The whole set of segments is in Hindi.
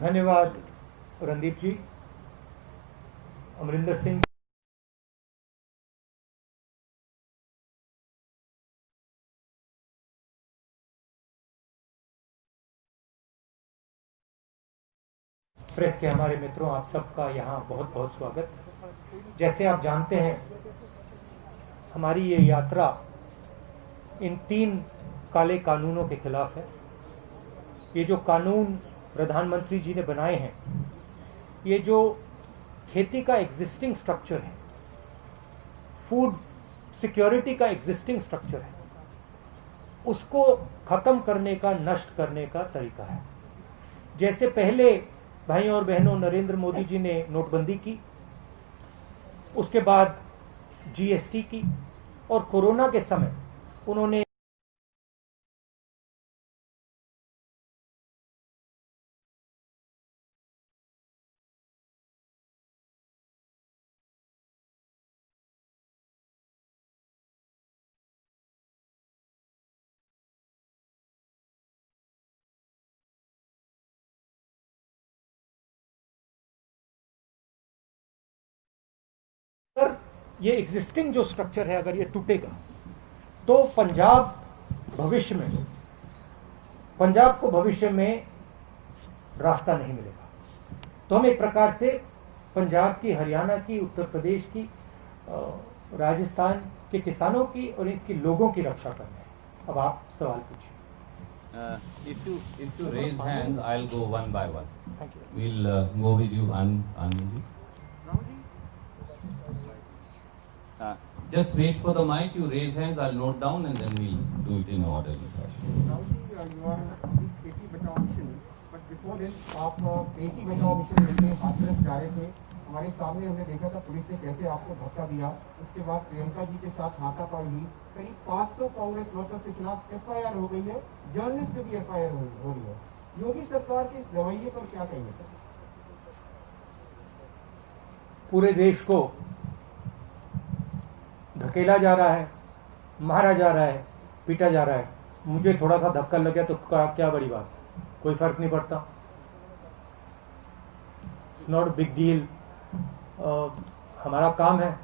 धन्यवाद रणदीप जी। अमरिंदर सिंह। प्रेस के हमारे मित्रों, आप सबका यहाँ बहुत बहुत स्वागत। जैसे आप जानते हैं, हमारी ये यात्रा इन 3 काले कानूनों के खिलाफ है। ये जो कानून प्रधानमंत्री जी ने बनाए हैं, ये जो खेती का एग्जिस्टिंग स्ट्रक्चर है, फूड सिक्योरिटी का एग्जिस्टिंग स्ट्रक्चर है, उसको खत्म करने का, नष्ट करने का तरीका है। जैसे पहले भाइयों और बहनों नरेंद्र मोदी जी ने नोटबंदी की, उसके बाद जीएसटी की, और कोरोना के समय उन्होंने ये एग्जिस्टिंग जो स्ट्रक्चर है, अगर ये टूटेगा तो पंजाब को भविष्य में रास्ता नहीं मिलेगा। तो हम एक प्रकार से पंजाब की, हरियाणा की, उत्तर प्रदेश की, राजस्थान के किसानों की और इनके लोगों की रक्षा कर रहे हैं। अब आप सवाल पूछिए। If you raise hands, I'll go one by one. Thank you. We'll go with you, Anand. Just wait for the mic. You raise hands, I'll note down, and then we'll do it in orderly fashion. Now, you are Beti Bachao mission, but before this आप बेटी बचाओ मिशन में हाथरस जा रहे थे। हमारे सामने हमने देखा था पुलिस ने कैसे आपको धक्का दिया। उसके बाद प्रियंका जी के साथ हाथापाई हुई। करीब 500 कांग्रेस वर्कर्स के खिलाफ एफआईआर हो गई है, जर्नलिस्ट पे भी एफआईआर हो रही है। योगी सरकार के इस रवैये पर क्या कहेंगे? पूरे देश को धकेला जा रहा है, मारा जा रहा है, पीटा जा रहा है। मुझे थोड़ा सा धक्का लग गया तो क्या बड़ी बात, कोई फर्क नहीं पड़ता। It's not big deal. हमारा काम है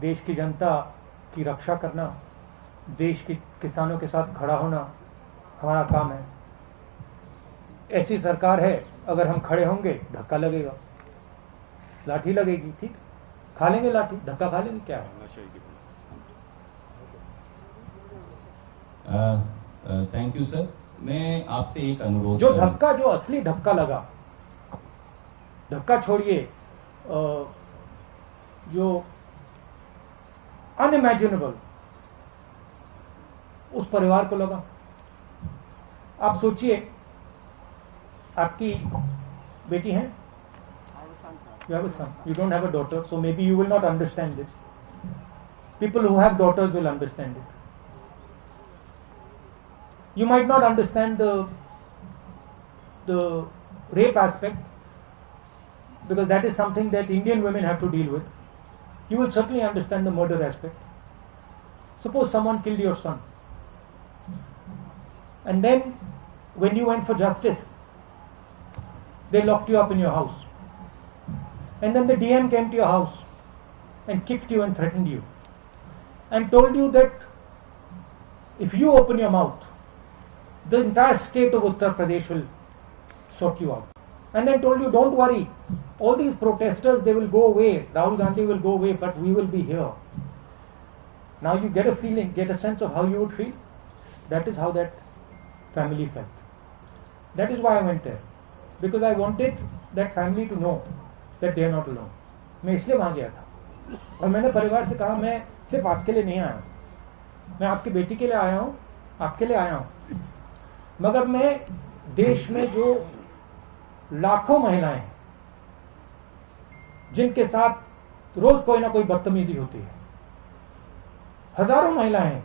देश की जनता की रक्षा करना, देश के किसानों के साथ खड़ा होना हमारा काम है। ऐसी सरकार है, अगर हम खड़े होंगे धक्का लगेगा, लाठी लगेगी, ठीक, खा लेंगे लाठी, धक्का खा लेंगे, क्या है। Thank you sir. मैं आपसे एक अनुरोध, जो धक्का, जो असली धक्का लगा, धक्का छोड़िए, जो अनइमेजिनेबल उस परिवार को लगा। आप सोचिए, आपकी बेटी है, you have a son, you don't have a daughter, so maybe you will not understand this. People who have daughters will understand it. You might not understand the rape aspect, because that is something that Indian women have to deal with. You will certainly understand the murder aspect. Suppose someone killed your son, and then when you went for justice, they locked you up in your house. And then the DM came to your house and kicked you and threatened you and told you that if you open your mouth, the entire state of Uttar Pradesh will sort you out. And then told you, don't worry, all these protesters, they will go away, Rahul Gandhi will go away, but we will be here. Now you get a feeling, get a sense of how you would feel. That is how that family felt. That is why I went there, because I wanted that family to know that they are not alone. मैं इसलिए वहाँ गया था और मैंने परिवार से कहा, मैं सिर्फ आपके लिए नहीं आया, मैं आपकी बेटी के लिए आया हूँ, आपके लिए आया हूँ, मगर मैं देश में जो लाखों महिलाएं हैं जिनके साथ रोज कोई ना कोई बदतमीजी होती है, हजारों महिलाएं हैं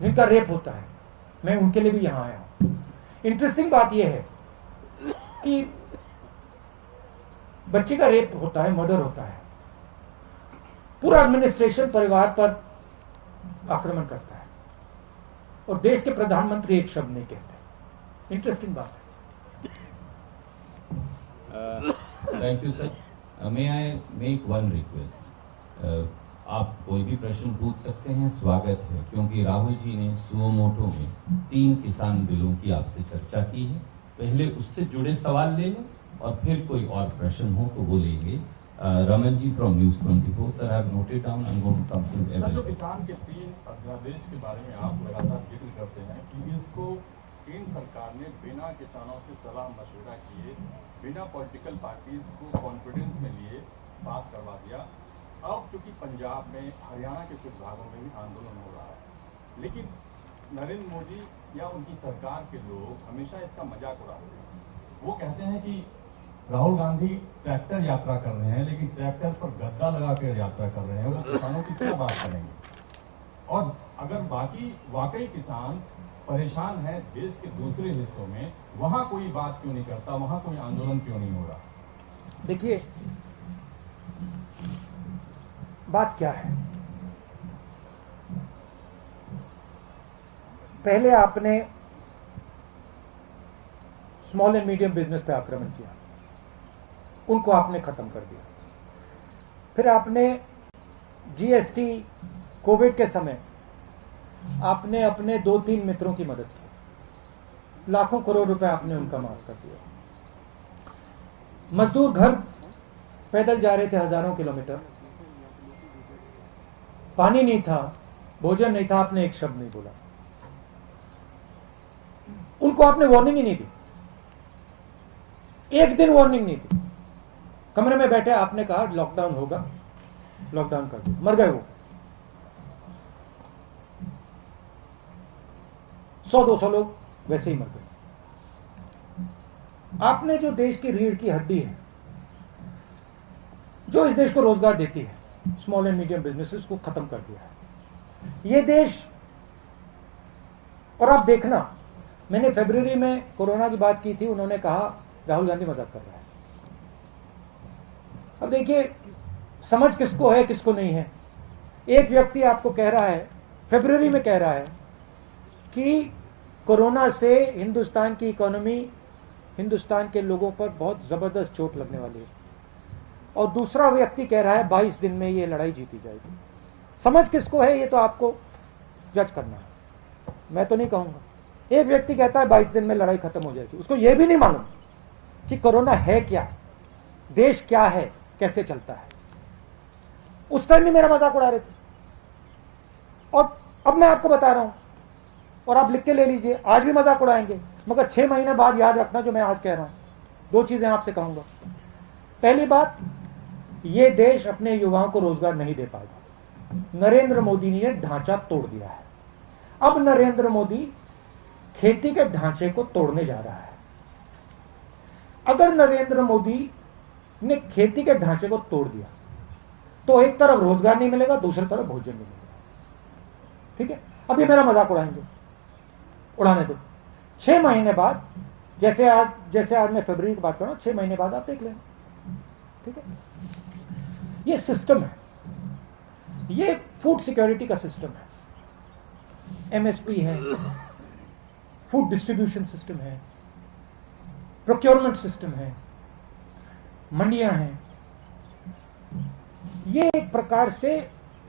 जिनका रेप होता है, मैं उनके लिए भी यहां आया हूं। इंटरेस्टिंग बात यह है कि बच्चे का रेप होता है, मर्डर होता है, पूरा एडमिनिस्ट्रेशन परिवार पर आक्रमण करता है और देश के प्रधानमंत्री एक शब्द नहीं कहते। इंटरेस्टिंग बात है। Thank you sir. May I make one request, आप कोई भी प्रश्न पूछ सकते हैं, स्वागत है, क्योंकि राहुल जी ने सुओ मोटो में 3 किसान बिलों की आपसे चर्चा की है। पहले उससे जुड़े सवाल ले लें और फिर कोई और प्रश्न हो तो वो लेंगे। Raman ji from news 24, sir I have noted down and going to come to sir, जो एवरी। किसान के 3 अध्यादेश के बारे में आप लगातार जिक्र करते हैं कि इसको केंद्र सरकार ने बिना किसानों से सलाह मशवरा किए, बिना पॉलिटिकल पार्टीज को कॉन्फिडेंस में लिए पास करवा दिया। अब चूंकि पंजाब में, हरियाणा के कुछ भागों में भी आंदोलन हो रहा है, लेकिन नरेंद्र मोदी या उनकी सरकार के लोग हमेशा इसका मजाक उड़ाते हैं। वो कहते हैं कि राहुल गांधी ट्रैक्टर यात्रा कर रहे हैं, लेकिन ट्रैक्टर पर गद्दा लगा कर यात्रा कर रहे हैं, वो किसानों की क्या बात करेंगे? और अगर बाकी वाकई किसान परेशान है देश के दूसरे हिस्सों में, वहां कोई बात क्यों नहीं करता, वहां कोई आंदोलन क्यों नहीं हो रहा? देखिए, बात क्या है, पहले आपने स्मॉल एंड मीडियम बिजनेस पे आक्रमण किया, उनको आपने खत्म कर दिया। फिर आपने जीएसटी, कोविड के समय आपने अपने 2-3 मित्रों की मदद की, लाखों करोड़ रुपए आपने उनका माफ कर दिया। मजदूर घर पैदल जा रहे थे हजारों किलोमीटर, पानी नहीं था, भोजन नहीं था, आपने एक शब्द नहीं बोला, उनको आपने वार्निंग ही नहीं दी, एक दिन वार्निंग नहीं दी। कमरे में बैठे आपने कहा लॉकडाउन होगा, लॉकडाउन कर दिया, मर गए वो। 100-200 लोग वैसे ही मर गए। आपने जो देश की रीढ़ की हड्डी है, जो इस देश को रोजगार देती है, स्मॉल एंड मीडियम बिजनेसेस को खत्म कर दिया है ये देश। और आप देखना, मैंने फरवरी में कोरोना की बात की थी, उन्होंने कहा राहुल गांधी मजाक कर रहा है। अब देखिए, समझ किसको है किसको नहीं है। एक व्यक्ति आपको कह रहा है, फरवरी में कह रहा है कि कोरोना से हिंदुस्तान की इकोनॉमी, हिंदुस्तान के लोगों पर बहुत जबरदस्त चोट लगने वाली है, और दूसरा व्यक्ति कह रहा है 22 दिन में ये लड़ाई जीती जाएगी। समझ किसको है ये तो आपको जज करना है, मैं तो नहीं कहूंगा। एक व्यक्ति कहता है 22 दिन में लड़ाई खत्म हो जाएगी, उसको यह भी नहीं मालूम कि कोरोना है क्या, देश क्या है, कैसे चलता है। उस टाइम भी मेरा मजाक उड़ा रहे थे, और अब मैं आपको बता रहा हूं, और आप लिख के ले लीजिए, आज भी मजाक उड़ाएंगे, मगर 6 महीने बाद याद रखना जो मैं आज कह रहा हूं। 2 चीजें आपसे कहूंगा। पहली बात, ये देश अपने युवाओं को रोजगार नहीं दे पाएगा। नरेंद्र मोदी ने ढांचा तोड़ दिया है। अब नरेंद्र मोदी खेती के ढांचे को तोड़ने जा रहा है। अगर नरेंद्र मोदी ने खेती के ढांचे को तोड़ दिया तो एक तरफ रोजगार नहीं मिलेगा, दूसरी तरफ भोजन नहीं मिलेगा। ठीक है, अब ये मेरा मजाक उड़ाएंगे, उड़ाने दो। 6 महीने बाद, जैसे आज मैं फरवरी की बात कर रहा हूं, 6 महीने बाद आप देख लेना। ठीक है, ये सिस्टम है, ये फूड सिक्योरिटी का सिस्टम है, एमएसपी है, फूड डिस्ट्रीब्यूशन सिस्टम है, प्रोक्योरमेंट सिस्टम है, मंडियां हैं। ये एक प्रकार से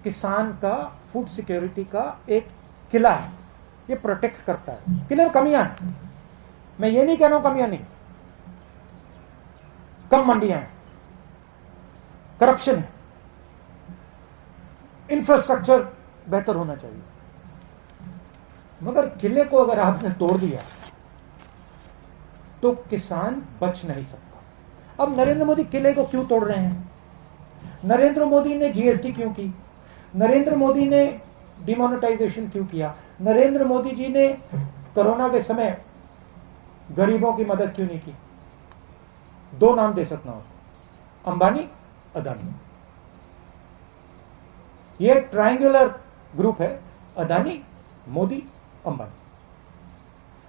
किसान का, फूड सिक्योरिटी का एक किला है, ये प्रोटेक्ट करता है। किले में कमियां हैं, मैं ये नहीं कह रहा हूं कमियां नहीं, कम मंडियां हैं, करप्शन है, इंफ्रास्ट्रक्चर बेहतर होना चाहिए, मगर किले को अगर आपने तोड़ दिया तो किसान बच नहीं सकता। अब नरेंद्र मोदी किले को क्यों तोड़ रहे हैं? नरेंद्र मोदी ने जीएसटी क्यों की? नरेंद्र मोदी ने डिमोनेटाइजेशन क्यों किया? नरेंद्र मोदी जी ने कोरोना के समय गरीबों की मदद क्यों नहीं की? 2 नाम दे सकता हूं, अंबानी, अदानी। ये ट्रायंगुलर ग्रुप है, अदानी, मोदी, अंबानी।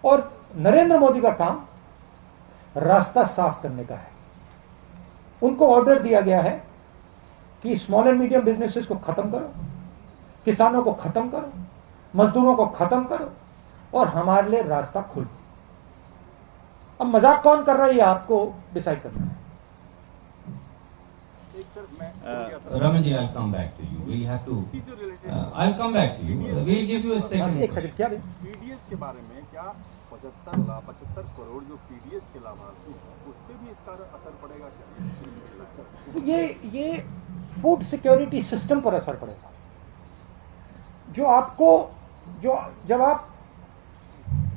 और नरेंद्र मोदी का काम रास्ता साफ करने का है। उनको ऑर्डर दिया गया है कि स्मॉल एंड मीडियम बिजनेसेस को खत्म करो, किसानों को खत्म करो, मजदूरों को खत्म करो, और हमारे लिए रास्ता खुलो। अब मजाक कौन कर रहा है ये आपको डिसाइड करना है। Raman ji, I'll come back to you. We have to. I'll come back to you. We'll give you a second. एक सेकंड, क्या पीडीएस के बारे में क्या 75 करोड़ जो पीडीएस के लाभार्थी हैं उस पर भी इसका असर पड़ेगा क्या? तो ये फूड सिक्योरिटी सिस्टम पर असर पड़ेगा। जो जब आप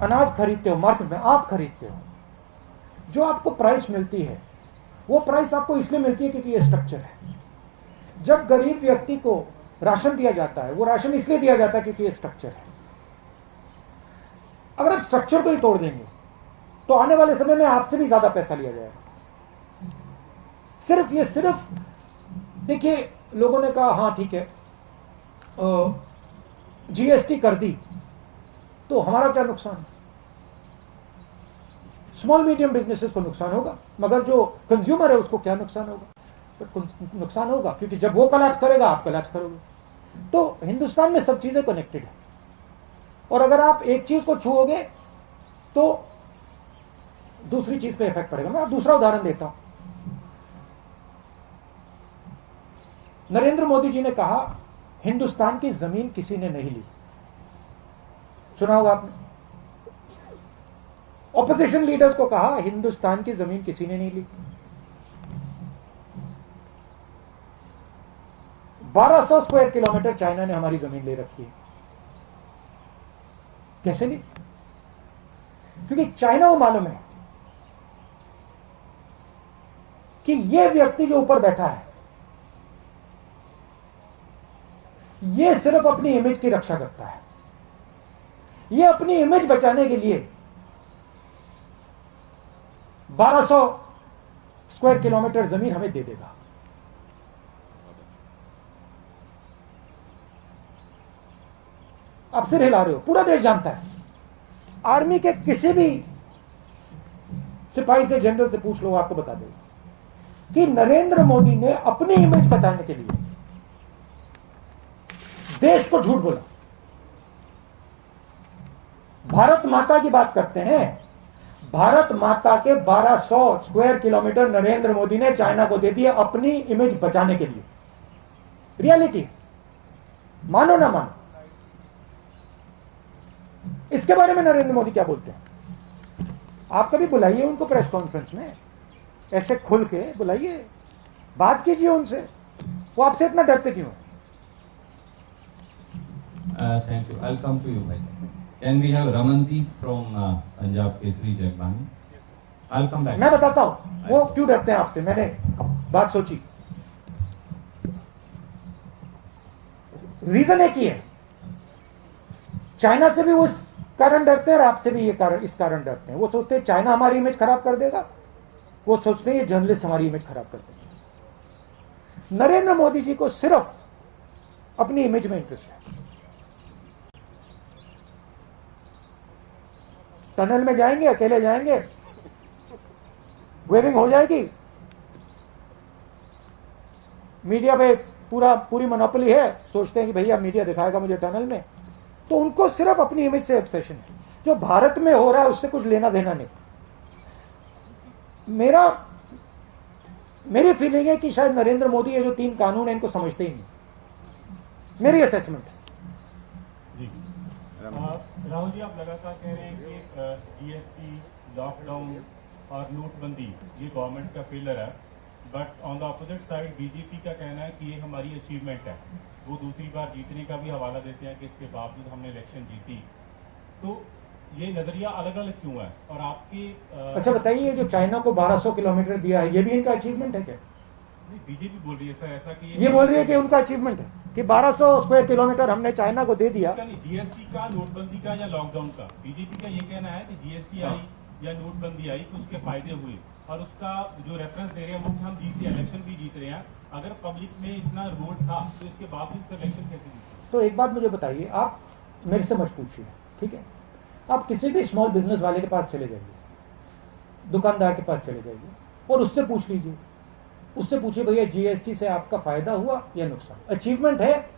अनाज खरीदते हो मार्केट में, आप खरीदते हो, जो आपको प्राइस मिलती है वो प्राइस आपको इसलिए मिलती है क्योंकि ये स्ट्रक्चर है। जब गरीब व्यक्ति को राशन दिया जाता है वो राशन इसलिए दिया जाता है क्योंकि ये स्ट्रक्चर है। अगर आप स्ट्रक्चर को ही तोड़ देंगे तो आने वाले समय में आपसे भी ज्यादा पैसा लिया जाएगा। सिर्फ देखिए, लोगों ने कहा हाँ ठीक है जीएसटी कर दी तो हमारा क्या नुकसान है। स्मॉल मीडियम बिजनेसेस को नुकसान होगा, मगर जो कंज्यूमर है उसको क्या नुकसान होगा? तो नुकसान होगा क्योंकि जब वो कोलैप्स करेगा आप कोलैप्स करोगे। तो हिंदुस्तान में सब चीजें कनेक्टेड है, और अगर आप एक चीज को छूओगे तो दूसरी चीज पे इफेक्ट पड़ेगा। मैं दूसरा उदाहरण देता हूं। नरेंद्र मोदी जी ने कहा हिंदुस्तान की जमीन किसी ने नहीं ली, सुना होगा आपने। ऑपोजिशन लीडर्स को कहा हिंदुस्तान की जमीन किसी ने नहीं ली। 1200 स्क्वायर किलोमीटर चाइना ने हमारी जमीन ले रखी है। कैसे ली? क्योंकि चाइना को मालूम है कि ये व्यक्ति जो ऊपर बैठा है ये सिर्फ अपनी इमेज की रक्षा करता है। ये अपनी इमेज बचाने के लिए 1200 स्क्वायर किलोमीटर जमीन हमें दे देगा। आप सिर हिला रहे हो, पूरा देश जानता है। आर्मी के किसी भी सिपाही से, जनरल से पूछ लो, आपको बता देगा कि नरेंद्र मोदी ने अपनी इमेज बचाने के लिए देश को झूठ बोला। भारत माता की बात करते हैं, भारत माता के 1200 स्क्वायर किलोमीटर नरेंद्र मोदी ने चाइना को दे दिए अपनी इमेज बचाने के लिए। रियलिटी, मानो ना मानो। इसके बारे में नरेंद्र मोदी क्या बोलते हैं? आप कभी बुलाइए उनको प्रेस कॉन्फ्रेंस में, ऐसे खुल के बुलाइए, बात कीजिए उनसे। वो आपसे इतना डरते क्यों? Thank you. I'll come to you, bhai. Can we have Ramandeep from Punjab Kesari Jagbani? I'll come back. मैं बताता हूं वो क्यों डरते हैं आपसे। मैंने बात सोची, रीजन एक ही है। चाइना से भी वो इस कारण डरते हैं और आपसे भी इस कारण डरते हैं। वो सोचते हैं चाइना हमारी इमेज खराब कर देगा, वो सोचते हैं ये जर्नलिस्ट हमारी इमेज खराब कर देंगे। नरेंद्र मोदी जी को सिर्फ अपनी इमेज में इंटरेस्ट है। टनल में जाएंगे, अकेले जाएंगे, वेविंग हो जाएगी, मीडिया पे पूरी मोनोपोली है, सोचते हैं कि भैया मीडिया दिखाएगा मुझे टनल में। तो उनको सिर्फ अपनी इमेज से ऑब्सेशन है। जो भारत में हो रहा है उससे कुछ लेना देना नहीं। मेरी फीलिंग है कि शायद नरेंद्र मोदी ये जो 3 कानून है इनको समझते ही नहीं, मेरी असेसमेंट है। राहुल जी, आप लगातार कह रहे हैं कि जीएसटी, लॉकडाउन और नोटबंदी ये गवर्नमेंट का फेलियर है, but on the opposite side BJP का कहना है कि ये हमारी अचीवमेंट है। वो दूसरी बार जीतने का भी हवाला देते हैं कि इसके बावजूद हमने इलेक्शन जीती। तो ये नजरिया अलग अलग क्यों है? और आपके अच्छा बताइए, जो चाइना को 1200 किलोमीटर दिया है ये भी इनका अचीवमेंट है क्या? बीजेपी बोल रही है सर ऐसा कि ये बोल रही है कि उनका अचीवमेंट है कि 1200 स्क्वायर किलोमीटर हमने चाइना को दे दिया। जीएसटी का, नोटबंदी का या लॉकडाउन का, बीजेपी का ये कहना है कि जीएसटी आई या नोटबंदी आई तो उसके फायदे हुए, और उसका जो रेफरेंस दे रहे हैं वो कि हम जीते, इलेक्शन भी जीत रहे हैं। अगर पब्लिक में इतना रोड था तो इसके बावजूद इलेक्शन कैसे जीते? तो एक बात मुझे बताइए, आप मेरे से मत पूछिए, ठीक है? आप किसी भी स्मॉल बिजनेस वाले के पास चले जाइए, दुकानदार के पास चले जाइए और उससे पूछ लीजिए, उससे पूछिए भैया जीएसटी से आपका फायदा हुआ या नुकसान, अचीवमेंट है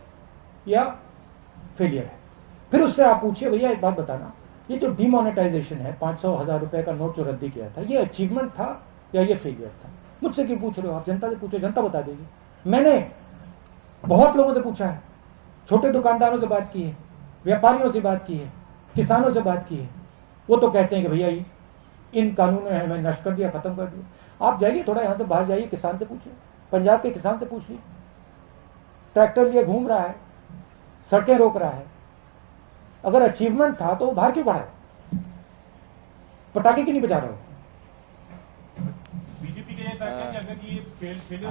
या फेलियर है। फिर उससे आप पूछिए भैया एक बात बताना, ये जो डिमोनेटाइजेशन है, 500,000 रुपए का नोट जो रद्दी किया था, ये अचीवमेंट था या ये फेलियर था? मुझसे क्यों पूछ रहे हो आप? जनता से पूछो, जनता बता देगी। मैंने बहुत लोगों से पूछा है, छोटे दुकानदारों से बात की है, व्यापारियों से बात की है, किसानों से बात की है। वो तो कहते हैं कि भैया इन कानूनों ने हमें नष्ट कर दिया, खत्म कर दिया। आप जाइए, थोड़ा यहाँ से बाहर जाइए, किसान से पूछिए, पंजाब के किसान से पूछ लीजिए। ट्रैक्टर लिए घूम रहा है, सड़कें रोक रहा है। अगर अचीवमेंट था तो वो बाहर क्यों खड़ा है? पटाखे क्यों नहीं बजा रहा हो? बीजेपी के ये कहते हैं कि अगर ये failure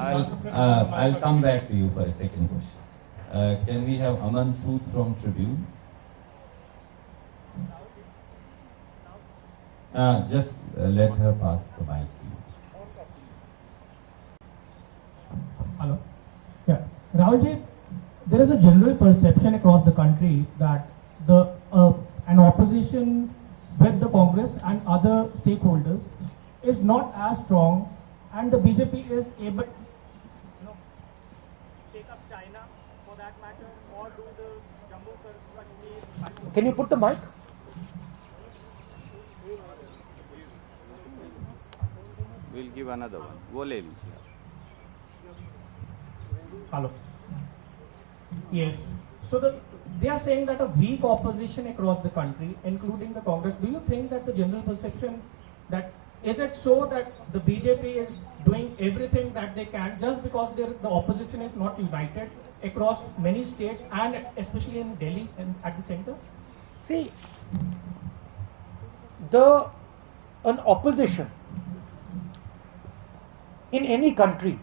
I'll come back to you for a second question. Can we have Aman Sood from Tribune? Just let her pass the mic to you. Hello. Yeah. Rahulji, there is a general perception across the country that an opposition with the Congress and other stakeholders is not as strong, and the BJP is able to take up China for that matter, or do the Jammu Kashmir. Can you put the mic? We'll give another one. वो ले लीजिए. Hello. Yes. So they are saying that a weak opposition across the country, including the Congress. Do you think that the general perception that is it so that the BJP is doing everything that they can just because the opposition is not united across many states and especially in Delhi and at the center? See, an opposition in any country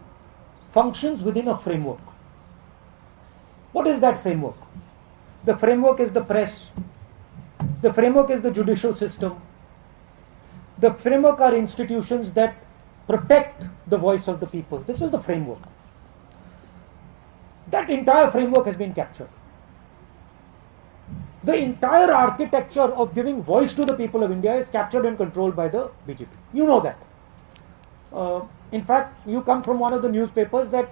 functions within a framework. What is that framework? The framework is the press. The framework is the judicial system. The framework are institutions that protect the voice of the people. This is the framework. That entire framework has been captured. The entire architecture of giving voice to the people of India is captured and controlled by the BJP. You know that. In fact, you come from one of the newspapers that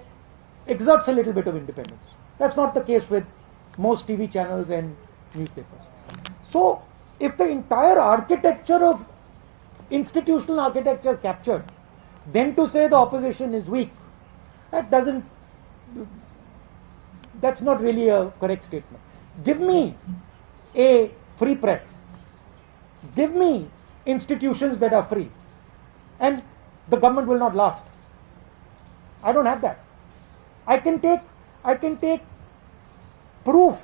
exerts a little bit of independence. That's not the case with most TV channels and newspapers. So, if the entire architecture of institutional architecture is captured, then to say the opposition is weak, that's not really a correct statement. Give me a free press. Give me institutions that are free, and the government will not last. I don't have that. I can take proof,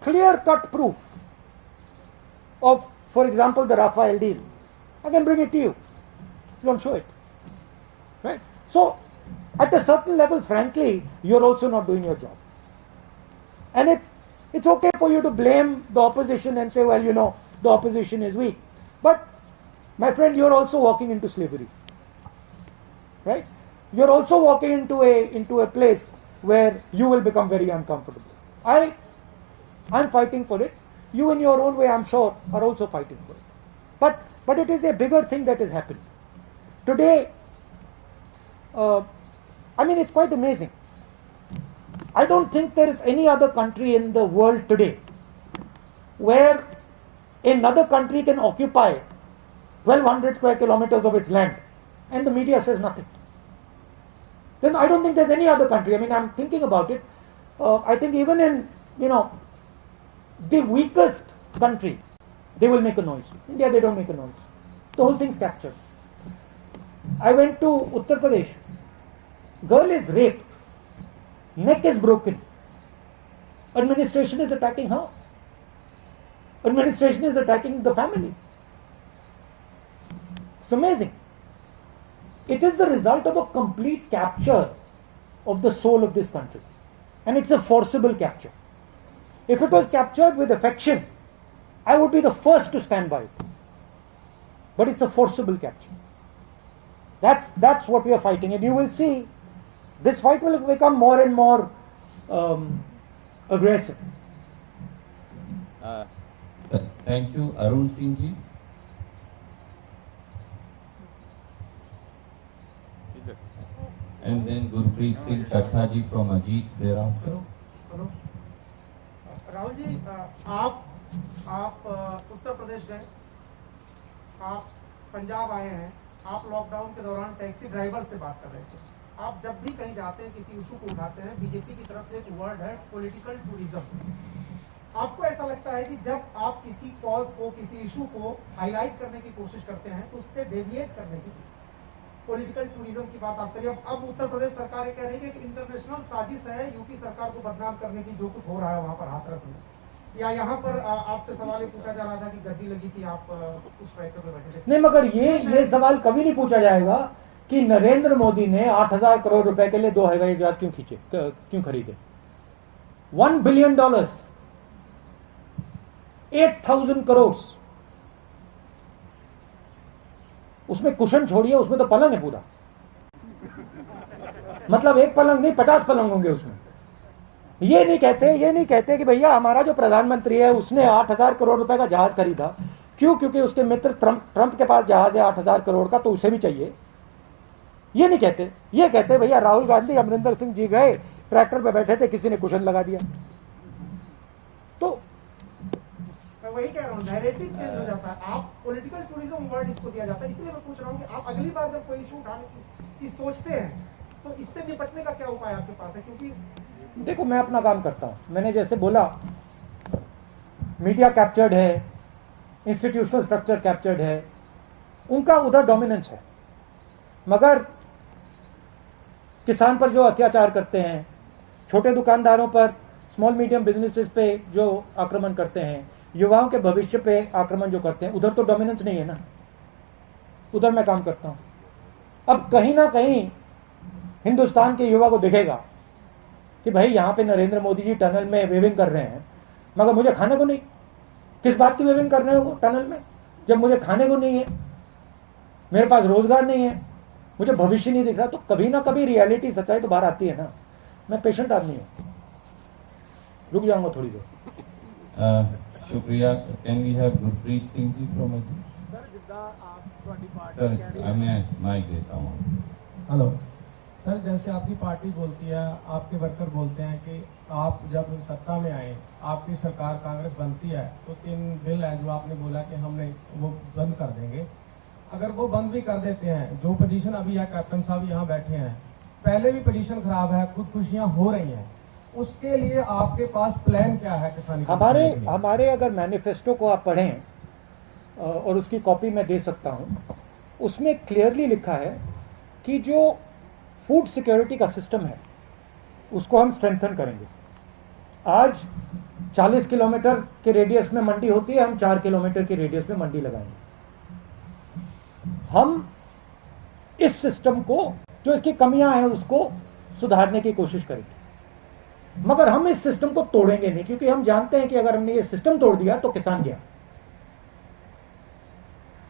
clear-cut proof of, for example, the Rafael deal. I can bring it to you. You don't show it. Right? So, at a certain level, frankly, you're also not doing your job. And it's okay for you to blame the opposition and say, well, you know, the opposition is weak. But, my friend, you're also walking into slavery. Right? You're also walking into a place where you will become very uncomfortable. I'm fighting for it. You in your own way, I'm sure, are also fighting for it. But it is a bigger thing that is happening. Today, it's quite amazing. I don't think there is any other country in the world today where another country can occupy 1,200 square kilometers of its land and the media says nothing. Then I don't think there's any other country. I'm thinking about it. I think even in, the weakest country, they will make a noise. India, they don't make a noise. The whole thing's captured. I went to Uttar Pradesh. Girl is raped. Neck is broken. Administration is attacking her. Administration is attacking the family. It's amazing. It is the result of a complete capture of the soul of this country. And it's a forcible capture. If it was captured with affection, I would be the first to stand by it. But it's a forcible capture. That's what we are fighting. And you will see, this fight will become more and more aggressive. Thank you. Arun Singh ji. And then Gurpreet Singh Chattha ji from Ajit thereafter. Rahul ji, आप आप उत्तर प्रदेश गए, आप पंजाब आए हैं, आप लॉकडाउन के दौरान टैक्सी ड्राइवर से बात कर रहे थे। आप जब भी कहीं जाते हैं, किसी इशू को उठाते हैं, बीजेपी की तरफ से एक वर्ड है पॉलिटिकल टूरिज्म। आपको ऐसा लगता है कि जब आप किसी कॉज को, किसी इशू को हाईलाइट करने की कोशिश करते हैं तो उससे डेविएट करने की पॉलिटिकल टूरिज्म की बात आप करिए। अब उत्तर प्रदेश सरकार ये कह रही है कि इंटरनेशनल साजिश है यूपी सरकार को बदनाम करने की, जो कुछ हो रहा है वहां पर हाथरस में। या यहाँ पर आपसे सवाल ये पूछा जा रहा था कि गद्दी लगी थी, आप उस ट्रैक्टर पे बैठे थे। नहीं, मगर ये सवाल कभी नहीं पूछा जाएगा कि नरेंद्र मोदी ने 8,000 करोड़ रुपए के लिए 2 हवाई जहाज क्यों खरीदे। $1 बिलियन, 8,000 करोड़, उसमें कुशन छोड़िए, उसमें तो पलंग है पूरा। मतलब एक पलंग नहीं, 50 पलंग होंगे उसमें। ये नहीं कहते कि भैया हमारा जो प्रधानमंत्री है उसने 8,000 करोड़ रुपए का जहाज खरीदा। क्यों? क्योंकि उसके मित्र ट्रंप के पास जहाज है 8,000 करोड़ का, तो उसे भी चाहिए। ये नहीं कहते, ये कहते भैया राहुल गांधी, अमरिंदर सिंह जी गए, ट्रैक्टर पे बैठे थे, किसी ने कुशन लगा दिया। तो मैं वही कह रहा हूँ, नैरेटिव चेंज हो जाता है। आप पॉलिटिकल टूरिज्म वर्ड इसको दिया जाता है। इसलिए मैं पूछ रहा हूँ कि आप अगली बार जब कोई इशू उठाने की सोचते हैं तो इससे निपटने का क्या उपाय आपके पास है? क्योंकि देखो, मैं अपना काम करता हूं। मैंने जैसे बोला, मीडिया कैप्चर्ड है, इंस्टीट्यूशनल स्ट्रक्चर कैप्चर्ड है, उनका उधर डोमिनेंस है। मगर किसान पर जो अत्याचार करते हैं, छोटे दुकानदारों पर, स्मॉल मीडियम बिजनेसेस पे जो आक्रमण करते हैं, युवाओं के भविष्य पे आक्रमण जो करते हैं, उधर तो डोमिनेंस नहीं है ना। उधर मैं काम करता हूं। अब कहीं ना कहीं हिंदुस्तान के युवा को दिखेगा कि भाई यहां पे नरेंद्र मोदी जी टनल में वेविंग कर रहे हैं, मगर मुझे खाने को नहीं। किस बात की वेविंग कर रहे हो वो टनल में, जब मुझे खाने को नहीं है, मेरे पास रोजगार नहीं है, मुझे भविष्य नहीं दिख रहा। तो कभी ना कभी रियलिटी, सच्चाई तो बाहर आती है ना। मैं पेशेंट आदमी हूं, रुक जाऊंगा थोड़ी देर। शुक्रिया। Can we have Gurpreet Singh ji from sir, मैं माइक देता हूँ। हेलो सर, जैसे आपकी पार्टी बोलती है, आपके वर्कर बोलते हैं कि आप जब सत्ता में आए, आपकी सरकार कांग्रेस बनती है तो 3 बिल है जो आपने बोला कि हमने वो बंद कर देंगे। अगर वो बंद भी कर देते हैं, जो पोजीशन अभी है, कैप्टन साहब यहाँ बैठे हैं, पहले भी पोजीशन खराब है, खुदकुशियां हो रही हैं, उसके लिए आपके पास प्लान क्या है किसान? हमारे अगर मैनिफेस्टो को आप पढ़ें, और उसकी कॉपी मैं दे सकता हूं, उसमें क्लियरली लिखा है कि जो फूड सिक्योरिटी का सिस्टम है उसको हम स्ट्रेंथन करेंगे। आज 40 किलोमीटर के रेडियस में मंडी होती है, हम 4 किलोमीटर के रेडियस में मंडी लगाएंगे। हम इस सिस्टम को, जो इसकी कमियां हैं, उसको सुधारने की कोशिश करेंगे। मगर हम इस सिस्टम को तोड़ेंगे नहीं, क्योंकि हम जानते हैं कि अगर हमने ये सिस्टम तोड़ दिया तो किसान गया।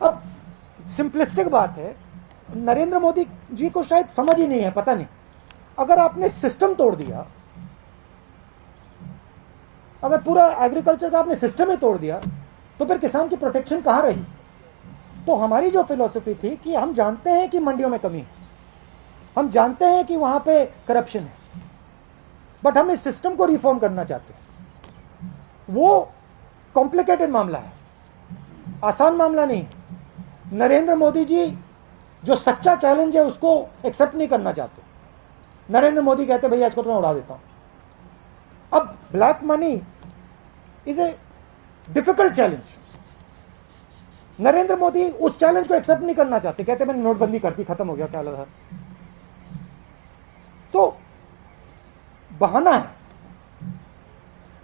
अब सिंपलिस्टिक बात है, नरेंद्र मोदी जी को शायद समझ ही नहीं है, पता नहीं। अगर आपने सिस्टम तोड़ दिया, अगर पूरा एग्रीकल्चर का आपने सिस्टम ही तोड़ दिया, तो फिर किसान की प्रोटेक्शन कहां रही? तो हमारी जो फिलॉसफी थी कि हम जानते हैं कि मंडियों में कमी है, हम जानते हैं कि वहां पे करप्शन है, बट हम इस सिस्टम को रिफॉर्म करना चाहते हैं। वो कॉम्प्लिकेटेड मामला है, आसान मामला नहीं। नरेंद्र मोदी जी जो सच्चा चैलेंज है उसको एक्सेप्ट नहीं करना चाहते। नरेंद्र मोदी कहते भैया इसको तो मैं उड़ा देता हूं। अब black money is a difficult challenge. Narendra Modi उस चैलेंज को एक्सेप्ट नहीं करना चाहते, कहते मैंने नोटबंदी कर दी, खत्म हो गया, क्या लगा। तो बहाना है।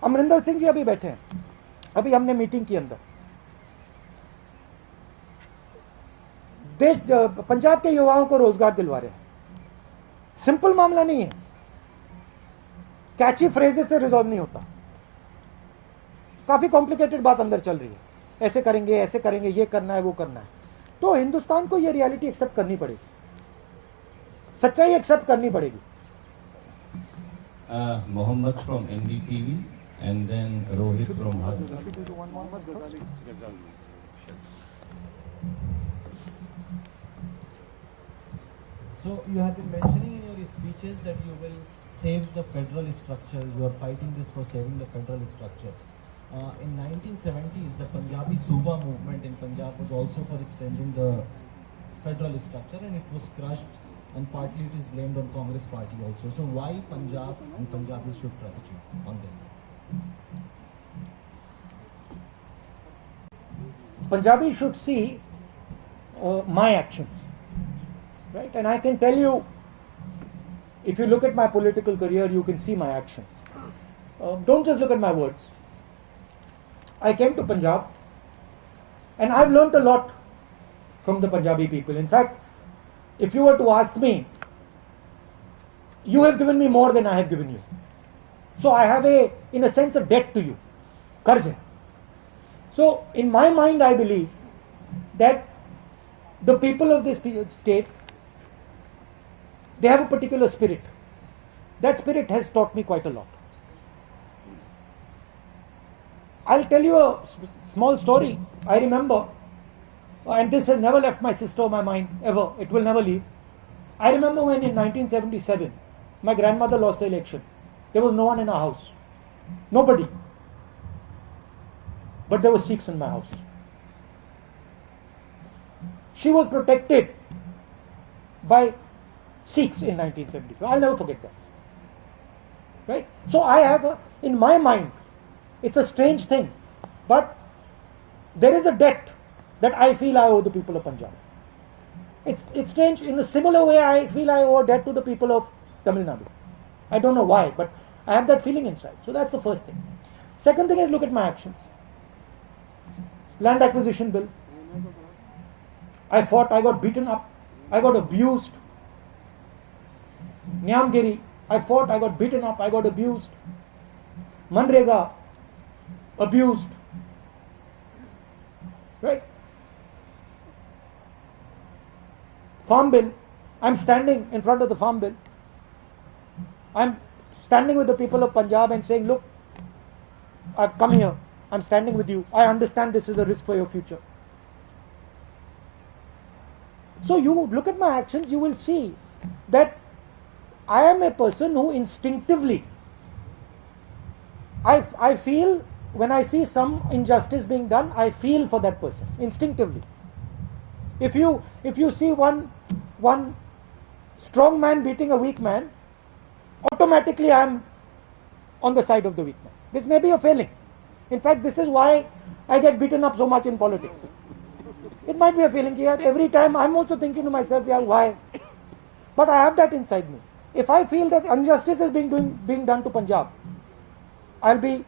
अमरिंदर सिंह जी अभी बैठे हैं, अभी हमने मीटिंग की अंदर, पंजाब के युवाओं को रोजगार दिलवा रहे हैं। सिंपल मामला नहीं है, कैची फ्रेजेस से रिजॉल्व नहीं होता, काफी कॉम्प्लिकेटेड बात अंदर चल रही है। ऐसे करेंगे, ऐसे करेंगे, ये करना है, वो करना है। तो हिंदुस्तान को ये रियलिटी एक्सेप्ट करनी पड़ेगी, सच्चाई एक्सेप्ट करनी पड़ेगी। Mohammed from NDTV and then Rohit from Bharat. So you have been mentioning in your speeches that you will save the federal structure. You are fighting this for saving the federal structure. In 1970s, the Punjabi Suba movement in Punjab was also for extending the federal structure, and it was crushed, and partly it is blamed on Congress party also. So why Punjab and Punjabis should trust you on this? Punjabi should see my actions, right? And I can tell you, if you look at my political career, you can see my actions. Don't just look at my words. I came to Punjab, and I've learnt a lot from the Punjabi people. In fact, if you were to ask me, you have given me more than I have given you. So I have in a sense, a debt to you. Qarz hai. So in my mind, I believe that the people of this state, they have a particular spirit. That spirit has taught me quite a lot. I'll tell you a small story. I remember, and this has never left my sister or my mind ever. It will never leave. I remember when in 1977, my grandmother lost the election. There was no one in our house. Nobody. But there were Sikhs in my house. She was protected by Sikhs in 1975. I'll never forget that. Right? So I have, in my mind, it's a strange thing, but there is a debt that I feel I owe the people of Punjab. It's strange. In a similar way, I feel I owe a debt to the people of Tamil Nadu. I don't know why, but I have that feeling inside. So that's the first thing. Second thing is, look at my actions. Land acquisition bill. I fought, I got beaten up, I got abused. Nyamgiri, I fought, I got beaten up, I got abused. Manrega, abused. Right? Farm bill, I'm standing in front of the farm bill. I'm standing with the people of Punjab and saying, look, I've come here, I'm standing with you. I understand this is a risk for your future. So you look at my actions, you will see that I am a person who instinctively, I feel, when I see some injustice being done, I feel for that person, instinctively. If you see one strong man beating a weak man, automatically I am on the side of the weak man. This may be a failing. In fact, this is why I get beaten up so much in politics. It might be a feeling here. Every time I'm also thinking to myself, yeah, why? But I have that inside me. If I feel that injustice is being done to Punjab, I'll be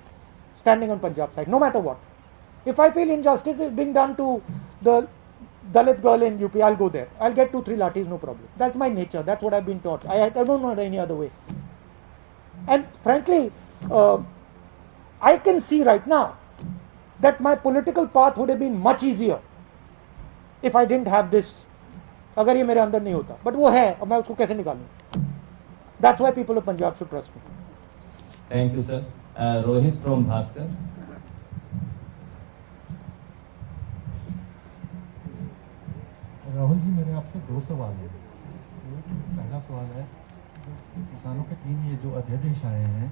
standing on Punjab side, no matter what. If I feel injustice is being done to the Dalit girl in UP, I'll go there. I'll get 2-3 lathis, no problem. That's my nature. That's what I've been taught. I don't know any other way. And frankly, I can see right now that my political path would have been much easier if I didn't have this. अगर ये मेरे अंदर नहीं होता, but वो है, अब मैं उसको कैसे निकालूं? That's why people of Punjab should trust me. Thank you, sir. Rohit from Bhaskar. Rahul ji, मेरे आपसे 2 सवाल हैं। पहला सवाल है, किसानों के 3 ये जो अध्यादेश आए हैं,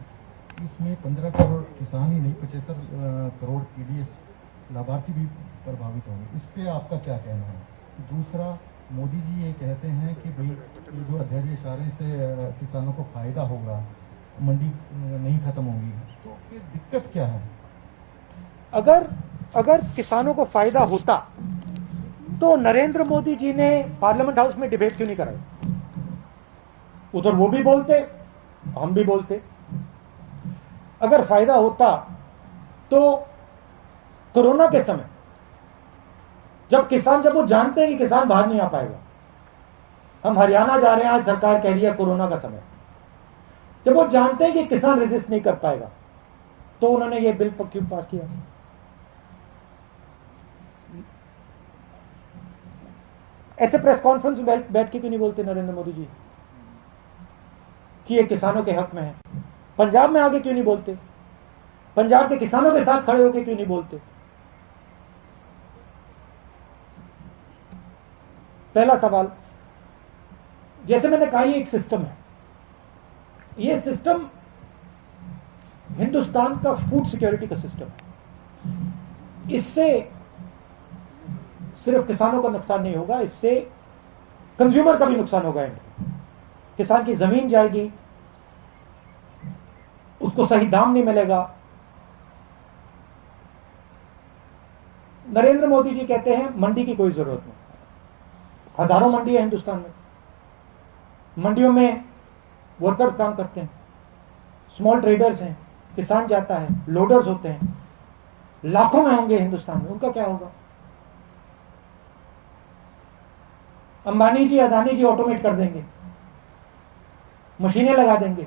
इसमें 15 करोड़ किसान ही नहीं, 75 करोड़ TDS लाभार्थी भी प्रभावित होंगे। इस पे आपका क्या कहना है? दूसरा, मोदी जी ये कहते हैं कि भाई ये जो अध्यादेश आ रहे हैं इससे किसानों को फायदा होगा, मंडी नहीं खत्म होगी, तो फिर दिक्कत क्या है? अगर किसानों को फायदा होता तो नरेंद्र मोदी जी ने पार्लियामेंट हाउस में डिबेट क्यों नहीं कराई? उधर वो भी बोलते, हम भी बोलते। अगर फायदा होता तो कोरोना के समय जब वो जानते हैं कि किसान बाहर नहीं आ पाएगा, हम हरियाणा जा रहे हैं, आज सरकार कह रही है कोरोना का समय, जब वो जानते हैं कि किसान रेजिस्ट नहीं कर पाएगा, तो उन्होंने ये बिल क्यों पास किया? ऐसे प्रेस कॉन्फ्रेंस में बैठ के क्यों नहीं बोलते नरेंद्र मोदी जी कि ये किसानों के हक में है? पंजाब में आगे क्यों नहीं बोलते? पंजाब के किसानों के साथ खड़े होकर क्यों नहीं बोलते? पहला सवाल, जैसे मैंने कहा, ये एक सिस्टम है। ये सिस्टम हिंदुस्तान का फूड सिक्योरिटी का सिस्टम है। इससे सिर्फ किसानों का नुकसान नहीं होगा, इससे कंज्यूमर का भी नुकसान होगा। किसान की जमीन जाएगी, उसको सही दाम नहीं मिलेगा। नरेंद्र मोदी जी कहते हैं मंडी की कोई जरूरत नहीं। हजारों मंडी है हिंदुस्तान में, मंडियों में वर्कर काम करते हैं, स्मॉल ट्रेडर्स हैं, किसान जाता है, लोडर्स होते हैं, लाखों में होंगे हिंदुस्तान में, उनका क्या होगा? अंबानी जी, अदानी जी ऑटोमेट कर देंगे, मशीनें लगा देंगे।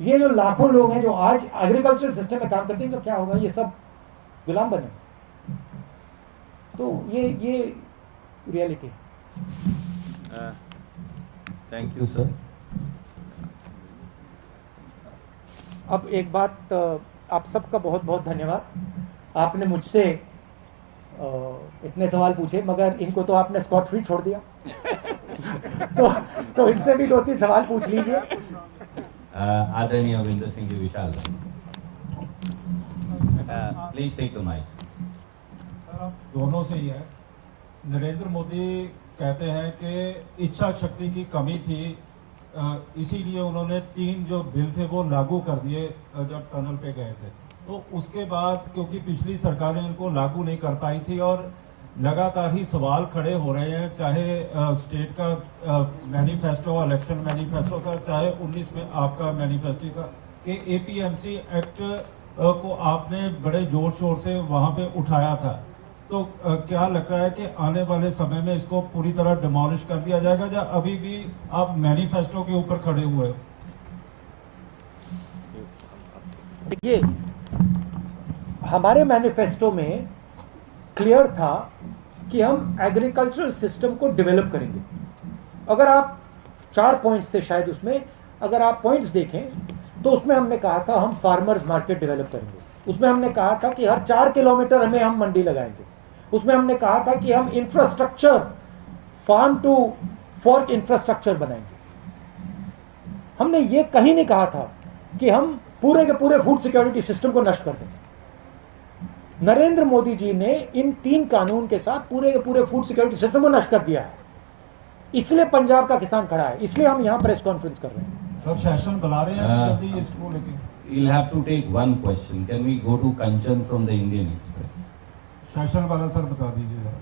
ये जो लाखों लोग हैं जो आज एग्रीकल्चर सिस्टम में काम करते हैं, तो क्या होगा? ये सब गुलाम बने। तो ये रियलिटी है। Thank you sir. अब एक बात, आप सबका बहुत बहुत धन्यवाद। आपने मुझसे इतने सवाल पूछे, मगर इनको तो आपने स्कॉट फ्री छोड़ दिया। तो इनसे भी 2-3 सवाल पूछ लीजिए। आदरणीय अविंदर सिंह जी विशाल, प्लीज टेक द माइक। दोनों से ही है। नरेंद्र मोदी कहते हैं कि इच्छा शक्ति की कमी थी, इसीलिए उन्होंने 3 जो बिल थे वो लागू कर दिए जब टनल पे गए थे। तो उसके बाद क्योंकि पिछली सरकारें इनको लागू नहीं कर पाई थी और लगातार ही सवाल खड़े हो रहे हैं, चाहे स्टेट का मैनिफेस्टो, इलेक्शन मैनिफेस्टो का, चाहे 19 में आपका मैनिफेस्टो का, कि एपीएमसी एक्ट को आपने बड़े जोर शोर से वहां पे उठाया था। तो क्या लगता है कि आने वाले समय में इसको पूरी तरह डिमोलिश कर दिया जाएगा, या अभी भी आप मैनिफेस्टो के ऊपर खड़े हुए हो? देखिए, हमारे मैनिफेस्टो में क्लियर था कि हम एग्रीकल्चरल सिस्टम को डेवलप करेंगे। अगर आप 4 पॉइंट्स से, शायद उसमें अगर आप पॉइंट्स देखें तो उसमें हमने कहा था हम फार्मर्स मार्केट डेवलप करेंगे। उसमें हमने कहा था कि हर 4 किलोमीटर हमें हम मंडी लगाएंगे। उसमें हमने कहा था कि हम infrastructure, farm to fork infrastructure बनाएंगे। हमने ये कहीं नहीं कहा था कि हम पूरे के पूरे फूड सिक्योरिटी सिस्टम को नष्ट कर देंगे। नरेंद्र मोदी जी ने इन 3 कानून के साथ पूरे के पूरे फूड सिक्योरिटी सिस्टम को नष्ट कर दिया है। इसलिए पंजाब का किसान खड़ा है, इसलिए हम यहां प्रेस कॉन्फ्रेंस कर रहे हैं। सर, सेशन बुला रहे हैं जल्दी इसको लेके। We'll have to take one question. Can we go to Kanchan from the Indian Express? Session वाला सर बता दीजिए।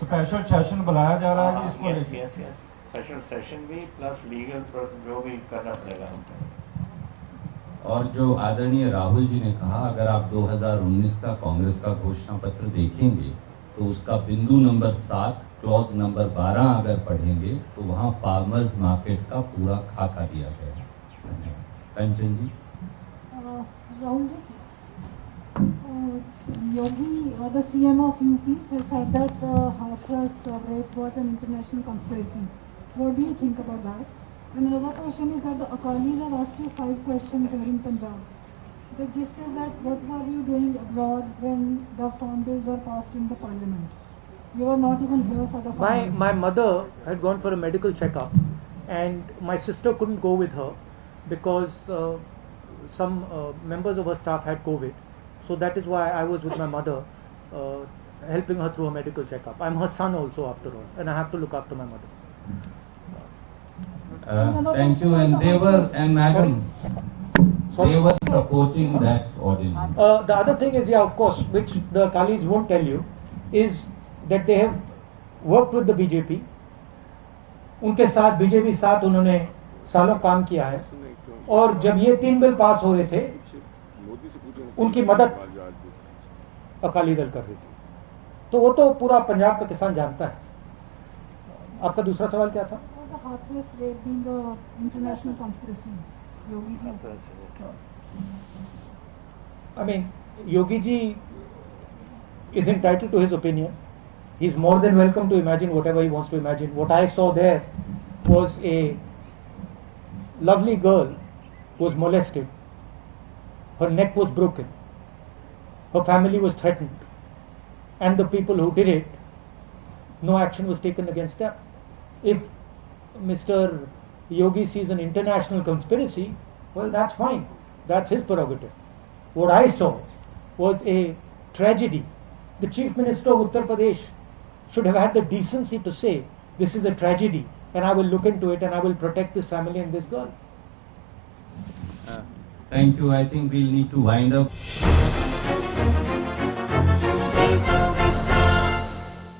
स्पेशल सेशन बुलाया जा रहा है इसको लेके। स्पेशल सेशन भी प्लस लीगल जो भी करना पड़ेगा हमको। और जो आदरणीय राहुल जी ने कहा, अगर आप 2019 का कांग्रेस का घोषणा पत्र देखेंगे तो उसका बिंदु नंबर 7 क्लॉज नंबर 12 अगर पढ़ेंगे तो वहाँ फार्मर्स मार्केट का पूरा खाका दिया गया है। कंचन जी। Rahul ji, Yogi, the CM of UP, has said that Hathras rape was an international conspiracy. What do you think about that? And another question is that the Akalis have asked you 5 questions here in Punjab. The gist is that what were you doing abroad when the farm bills were passed in the parliament? You were not even here for the farm bills. My mother had gone for a medical checkup, and my sister couldn't go with her because some members of her staff had COVID. So that is why I was with my mother, helping her through a medical checkup. I'm her son also, after all, and I have to look after my mother. Thank you. And they were, and madam, they were supporting that ordinance. The other thing is, yeah, of course, which the Akalis won't tell you, is that they have worked with the BJP. उनके साथ बीजेपी साथ उन्होंने सालों काम किया है, और जब ये 3 बिल पास हो रहे थे उनकी मदद अकाली दल कर रही थी। तो वो तो पूरा पंजाब का किसान जानता है। आपका दूसरा सवाल क्या था? I mean, Yogi ji is entitled to his opinion. He is more than welcome to imagine whatever he wants to imagine. What I saw there was a lovely girl who was molested. Her neck was broken. Her family was threatened. And the people who did it, no action was taken against them. If Mr. Yogi sees an international conspiracy, well, that's fine. That's his prerogative. What I saw was a tragedy, the Chief Minister of Uttar Pradesh should have had the decency to say, this is a tragedy and I will look into it and I will protect this family and this girl. Thank you. I think we'll need to wind up.